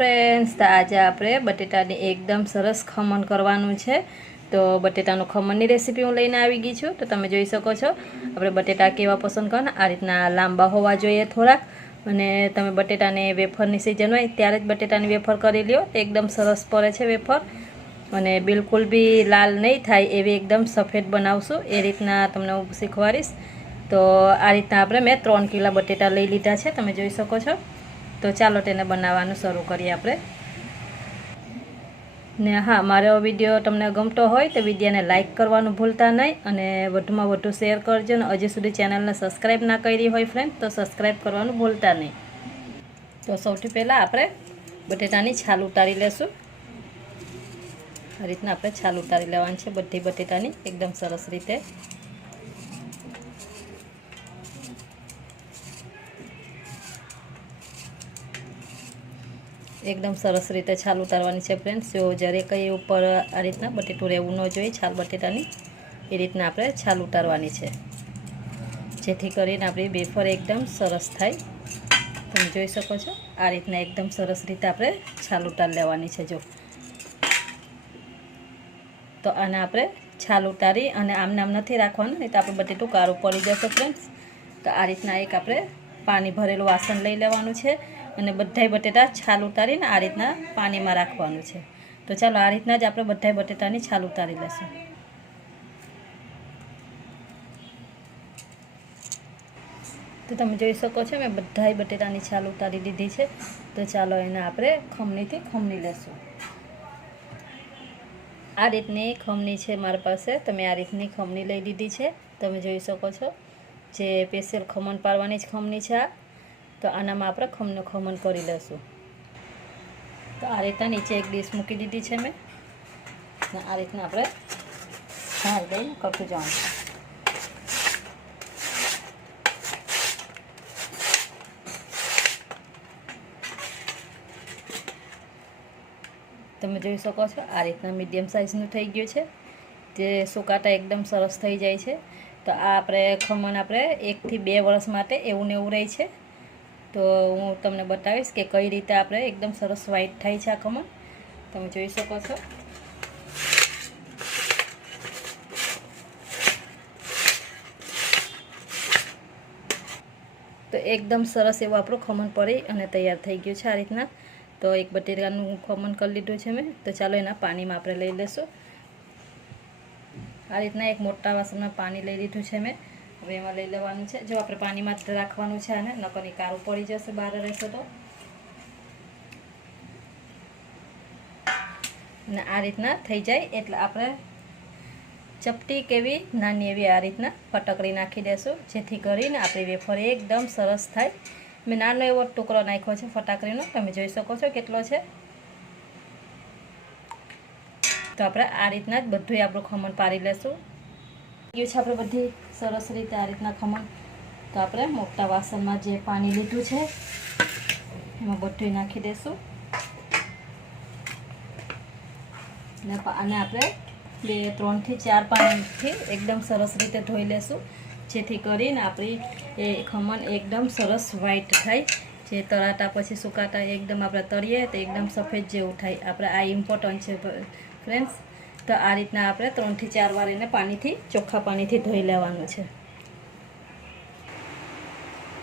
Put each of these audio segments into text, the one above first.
Friends તો આજે આપણે બટેટાની એકદમ સરસ ખમણ કરવાનું છે. તો બટેટાનું ખમણની રેસીપી હું લઈને આવી ગઈ છું. તો તમે જોઈ શકો છો, આપણે બટેટા કેવા પસંદ કરો આ રીતના લાંબા હોવા જોઈએ થોડાક. અને તમે બટેટાને વેફરની સિઝન હોય ત્યારે જ બટેટાની વેફર કરી લ્યો. તો એકદમ સરસ પડે છે વેફર. અને બિલકુલ બી લાલ નહીં થાય એવી એકદમ સફેદ બનાવશું. એ રીતના તમને હું શીખવાડીશ. તો આ રીતના આપણે મેં ત્રણ કિલો બટેટા લઈ લીધા છે. તમે જોઈ શકો છો. તો ચાલો તેને બનાવવાનું શરૂ કરીએ આપણે. ને હા, મારો વીડિયો તમને ગમતો હોય તો વિડીયોને લાઇક કરવાનું ભૂલતા નહીં અને વધુમાં વધુ શેર કરજો અને હજી સુધી ચેનલને સબસ્ક્રાઈબ ના કરી હોય ફ્રેન્ડ તો સબસ્ક્રાઈબ કરવાનું ભૂલતા નહીં. તો સૌથી પહેલાં આપણે બટેટાની છાલ ઉતારી લેશું. આ રીતના આપણે છાલ ઉતારી લેવાની છે બધી બટેટાની, એકદમ સરસ રીતે. એકદમ સરસ રીતે છાલ ઉતારવાની છે ફ્રેન્ડ્સ જો જ્યારે કંઈ ઉપર આ રીતના બટેટું રહેવું ન જોઈએ, છાલ બટેટાની એ રીતના આપણે છાલ ઉતારવાની છે. જેથી કરીને આપણી બેફર એકદમ સરસ થાય. તમે જોઈ શકો છો, આ રીતના એકદમ સરસ રીતે આપણે છાલ ઉતાર લેવાની છે જો. તો આને આપણે છાલ ઉતારી અને આમ નામ નથી રાખવાનું, નહીં તો આપણે બટેટું કાળું પડી જશે ફ્રેન્ડ્સ તો આ રીતના એક આપણે પાણી ભરેલું વાસણ લઈ લેવાનું છે. અને બધાય બટેટા છાલ ઉતારીને આ રીતના પાણીમાં રાખવાનું છે. તો ચાલો આ રીતના જ આપણે બધાય બટેટાની છાલ ઉતારી લઈશું. તો તમે જોઈ શકો છો મેં બધાય બટેટાની છાલ ઉતારી દીધી છે. તો ચાલો એને આપણે ખમણીથી ખમણી લેશું. આ રીતની ખમણી છે મારી પાસે. તમે આ રીતની ખમણી લઈ લીધી છે. તમે જોઈ શકો છો. જે સ્પેશિયલ ખમણ પાડવાની જ ખમણી છે આ. તો આનામાં આપણે ખમનું ખમણ કરી લઈશું તો આ રીતના નીચે એક ડીશ મૂકી દીધી છે મેં. ને આ રીતના આપણે ઢાળ દઈને કરતું જવાનું. તમે જોઈ શકો છો, આ રીતના મીડિયમ સાઇઝનું થઈ ગયું છે. જે સુકાતા એકદમ સરસ થઈ જાય છે. તો આ આપણે ખમણ આપણે એકથી બે વર્ષ માટે એવું ને એવું રહે છે. તો હું તમને બતાવીશ કે કઈ રીતે આપણે એકદમ સરસ વ્હાઈટ થાય છે આ ખમણ. તમે જોઈ શકો છો. તો એકદમ સરસ એવું આપણું ખમણ પડી અને તૈયાર થઈ ગયું છે આ રીતના. તો એક બટેટાનું ખમણ કરી લીધું છે મેં. તો ચાલો એના પાણીમાં આપણે લઈ લઈશું આ રીતના એક મોટા વાસણમાં પાણી લઈ લીધું છે મેં. હવે એમાં લઈ લેવાનું છે. જો આપણે પાણીમાં જ રાખવાનું છે અને નકર એ કારું પડી જશે બહાર રહેશે તો. અને આ રીતના થઈ જાય એટલે આપણે ચપટી કેવી નાની એવી આ રીતના ફટકડી નાખી દેશું, જેથી કરીને આપણી વેફર એકદમ સરસ થાય. મેં નાનો એવો ટુકડો નાખ્યો છે ફટાકડીનો, તમે જોઈ શકો છો કેટલો છે. તો આપણે આ રીતના જ બધું આપણું ખમણ પાડી લેશું. ગયું છે આપણે બધી સરસ રીતે આ રીતના ખમણ. તો આપણે મોટા વાસણમાં જે પાણી લીધું છે, એમાં બધું નાખી દઈશું અને આપણે બે, ત્રણથી ચાર પાણીથી એકદમ સરસ રીતે ધોઈ લેશું. જેથી કરીને આપણી એ ખમણ એકદમ સરસ વ્હાઈટ થાય. જે તળાતા પછી સુકાતા એકદમ આપણે તળીએ તો એકદમ સફેદ જેવું થાય. આપણે આ ઇમ્પોર્ટન્ટ છે ફ્રેન્ડ્સ તો આ રીતના આપણે ત્રણથી ચાર વાર એને પાણીથી, ચોખ્ખા પાણીથી ધોઈ લેવાનું છે.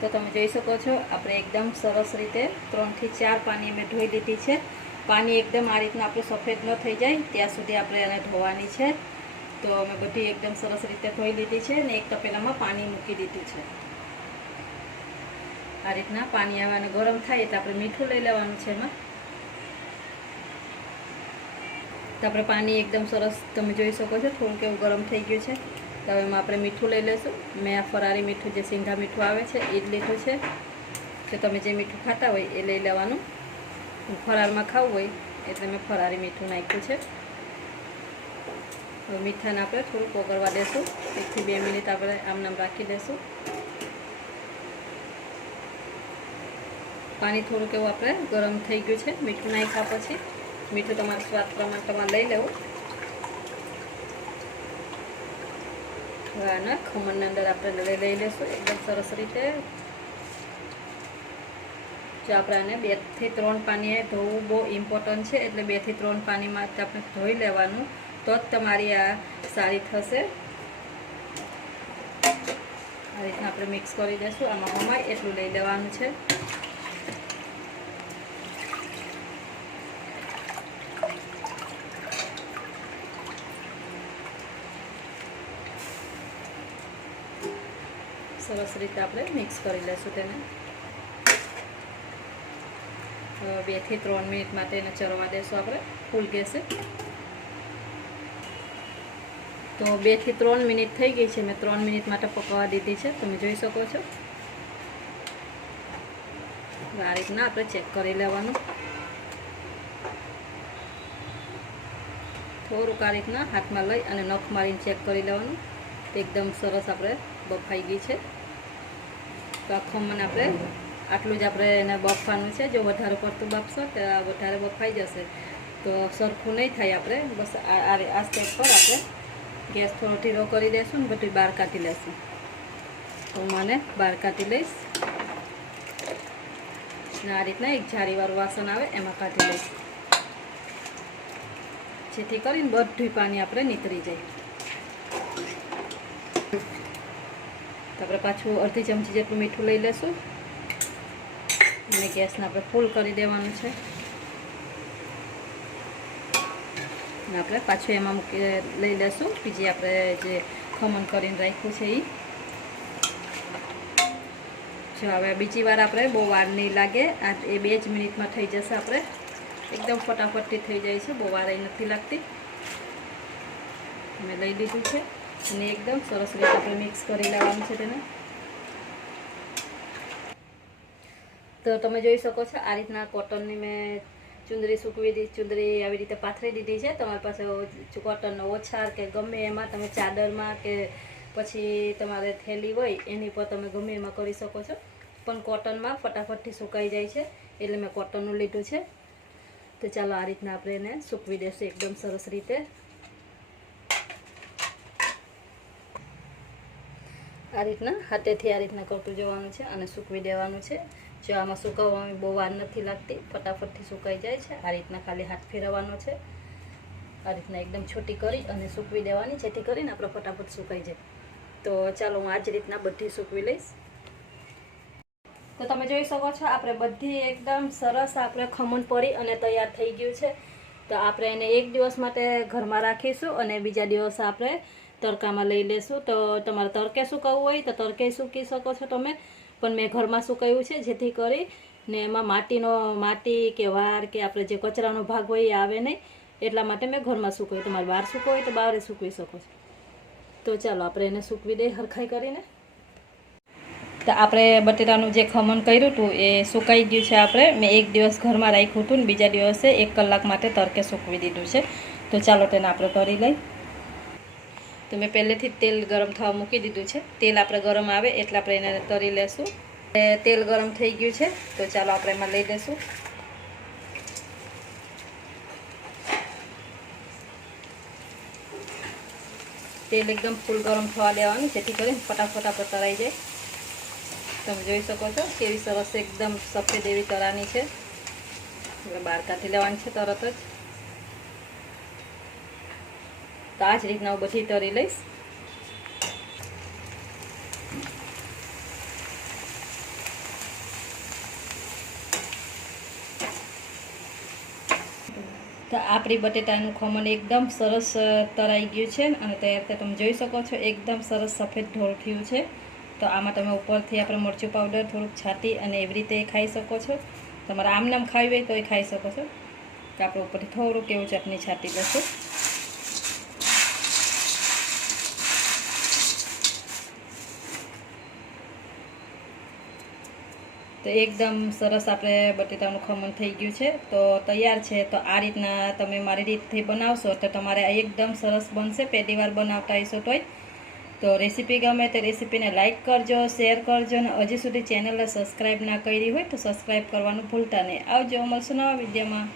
તો તમે જોઈ શકો છો, આપણે એકદમ સરસ રીતે ત્રણથી ચાર પાણી અમે ધોઈ લીધી છે. પાણી એકદમ આ રીતના આપણે સફેદ ન થઈ જાય, ત્યાં સુધી આપણે એને ધોવાની છે. તો અમે બધી એકદમ સરસ રીતે ધોઈ લીધી છે અને એક તપેલામાં પાણી મૂકી દીધું છે. આ રીતના પાણી આવવાનું ગરમ થાય એટલે આપણે મીઠું લઈ લેવાનું છે એમાં. તો આપણે પાણી એકદમ સરસ તમે જોઈ શકો છો, થોડુંક એવું ગરમ થઈ ગયું છે. તો હવે એમાં આપણે મીઠું લઈ લઈશું. મેં આ ફરારી મીઠું, જે સિંગા મીઠું આવે છે, એ જ લીધું છે. તો તમે જે મીઠું ખાતા હોય એ લઈ લેવાનું. ફરારમાં ખાવું હોય એટલે મેં ફરારી મીઠું નાખ્યું છે. હવે મીઠાને આપણે થોડુંક ઓગળવા દેશું. એકથી બે મિનિટ આપણે આમ નામ રાખી દઈશું પાણી થોડુંક એવું આપણે ગરમ થઈ ગયું છે. મીઠું નાખ્યા પછી મીઠું તમારા સ્વાદ પ્રમાણે તમારે લઈ લેવું. હવે ખમણની અંદર આપણે લઈ લઈશું એકદમ સરસ રીતે. જો આપણે આને બેથી ત્રણ પાણીએ ધોવું બહુ ઇમ્પોર્ટન્ટ છે, એટલે બેથી ત્રણ પાણીમાં આપણે ધોઈ લેવાનું. તો જ તમારી આ સારી થશે. આ રીતના આપણે મિક્સ કરી દઈશું આમાં હમાય એટલું લઈ લેવાનું છે. સરસ રીતે આપણે મિક્સ કરી લઈશું તેને. બેથી ત્રણ મિનિટ માટે એને ચરવા દેશું આપણે ફૂલ ગેસે. તો બેથી ત્રણ મિનિટ થઈ ગઈ છે. મેં ત્રણ મિનિટ માટે પકવવા દીધી છે. તમે જોઈ શકો છો. આ રીતના આપણે ચેક કરી લેવાનું. થોડુંક આ રીતના હાથમાં લઈ અને નખ મારીને ચેક કરી લેવાનું. એકદમ સરસ આપણે બફાઈ ગઈ છે. તો આ ખમણ આપણે આટલું જ આપણે એને બફવાનું છે. જો વધારે પડતું બફશો તો વધારે બફાઈ જશે. તો સરખું નહીં થાય આપણે. બસ આ સ્ટેપ પર આપણે ગેસ થોડો ઢીલો કરી દઈશું ને બધું બહાર કાઢી લેશું. તો મને બહાર કાઢી લઈશ. ને આ રીતના એક જારીવાળું વાસણ આવે એમાં કાઢી લઈશ. જેથી કરીને બધું પાણી આપણે નીતરી જાય. તો આપણે પાછું અડધી ચમચી જેટલું મીઠું લઈ લેશું. અને ગેસને આપણે ફૂલ કરી દેવાનું છે. અને આપણે પાછું એમાં મૂકી લઈ લેશું બીજી આપણે જે ખમણ કરીને રાખ્યું છે એ જો હવે બીજી વાર આપણે બહુ વાર નહીં લાગે. આ એ બે જ મિનિટમાં થઈ જશે આપણે. એકદમ ફટાફટથી થઈ જાય છે. બહુ વાર નથી લાગતી. મેં લઈ લીધું છે. અને એકદમ સરસ રીતે આપણે મિક્સ કરી લેવાનું છે તેને. તો તમે જોઈ શકો છો, આ રીતના કોટનની મેં ચુંદરી સૂકવી દીધી ચુંદરી આવી રીતે પાથરી દીધી છે. તમારી પાસે કોટનનો ઓછાર કે ગમે એમાં તમે ચાદરમાં કે પછી તમારે થેલી હોય, એની પર તમે ગમે એમાં કરી શકો છો. પણ કોટનમાં ફટાફટથી સુકાઈ જાય છે, એટલે મેં કોટનનું લીધું છે. તો ચાલો આ રીતના આપણે એને સૂકવી દેશું એકદમ સરસ રીતે. આ રીતના, હાથેથી આ રીતના કરતું જવાનું છે અને સૂકવી દેવાનું છે. જો આમાં સુકાવવામાં બહુ વાર નથી લાગતી, ફટાફટથી સુકાઈ જાય છે. આ રીતના ખાલી હાથ ફેરવવાનો છે. આ રીતના એકદમ છોટી કરી અને સૂકવી દેવાની, જેથી કરીને આપણે ફટાફટ સુકાઈ જાય. તો ચાલો હું આ જ રીતના બધી સૂકવી લઈશ. તો તમે જોઈ શકો છો, આપણે બધી એકદમ સરસ આપણે ખમણ પડી અને તૈયાર થઈ ગયું છે. તો આપણે એને એક દિવસ માટે ઘરમાં રાખીશું અને બીજા દિવસ આપણે તડકામાં લઈ લેશું. તો તમારે તડકે સુકાવવું હોય તો તડકે સૂકી શકો છો તમે. પણ મેં ઘરમાં સુકાવ્યું છે જેથી કરી ને એમાં માટીનો, માટી કે વાર કે આપણે જે કચરાનો ભાગ હોય એ આવે નહીં. એટલા માટે મેં ઘરમાં સૂકવ્યું તમારે બહાર સૂકવો હોય તો બહારે સૂકવી શકો છો. તો ચાલો આપણે એને સૂકવી દઈએ હરખાઈ કરીને. તો આપણે બટેટાનું જે ખમણ કર્યું હતું એ સુકાઈ ગયું છે આપણે. મેં એક દિવસ ઘરમાં રાખ્યું હતું ને બીજા દિવસે એક કલાક માટે તડકે સૂકવી દીધું છે. તો ચાલો તેને આપણે કરી લઈ તો મેં પહેલેથી જ તેલ ગરમ થવા મૂકી દીધું છે. તેલ આપણે ગરમ આવે એટલે આપણે એને તરી લેશું. તેલ ગરમ થઈ ગયું છે, તો ચાલો આપણે એમાં લઈ લેશું. તેલ એકદમ ફૂલ ગરમ થવા દેવાનું, જેથી કરીને ફટાફટ આપણે તરાઈ જાય. તમે જોઈ શકો છો કેવી સરસ એકદમ સફેદ એવી તરાની છે. એટલે કાઢી લેવાની છે તરત જ. તો આ જ રીતના હું બધી તરી લઈશ. તો આપણી બટેટાનું ખમણ એકદમ સરસ તરાઈ ગયું છે અને તૈયાર તમે જોઈ શકો છો, એકદમ સરસ સફેદ ઢોળ થયું છે. તો આમાં તમે ઉપરથી આપણે મરચું પાવડર થોડુંક છાંટી અને એવી રીતે ખાઈ શકો છો. તમારે આમ નામ ખાવી હોય તો એ ખાઈ શકો છો. તો આપણે ઉપરથી થોડુંક એવું ચટણી છાંટી લઈશું. તો એકદમ સરસ આપણે બટેટાનું ખમણ થઈ ગયું છે. તો તૈયાર છે. તો આ રીતના તમે મારી રીતથી બનાવશો તો તમારે એકદમ સરસ બનશે. પહેલી વાર બનાવતા હશો તોય. તો રેસીપી ગમે તો રેસીપીને લાઇક કરજો, શેર કરજો અને હજી સુધી ચેનલને સબસ્ક્રાઈબ ના કરી હોય તો સબસ્ક્રાઈબ કરવાનું ભૂલતા નહીં. આવજો, મળશું નવા વિડીયોમાં.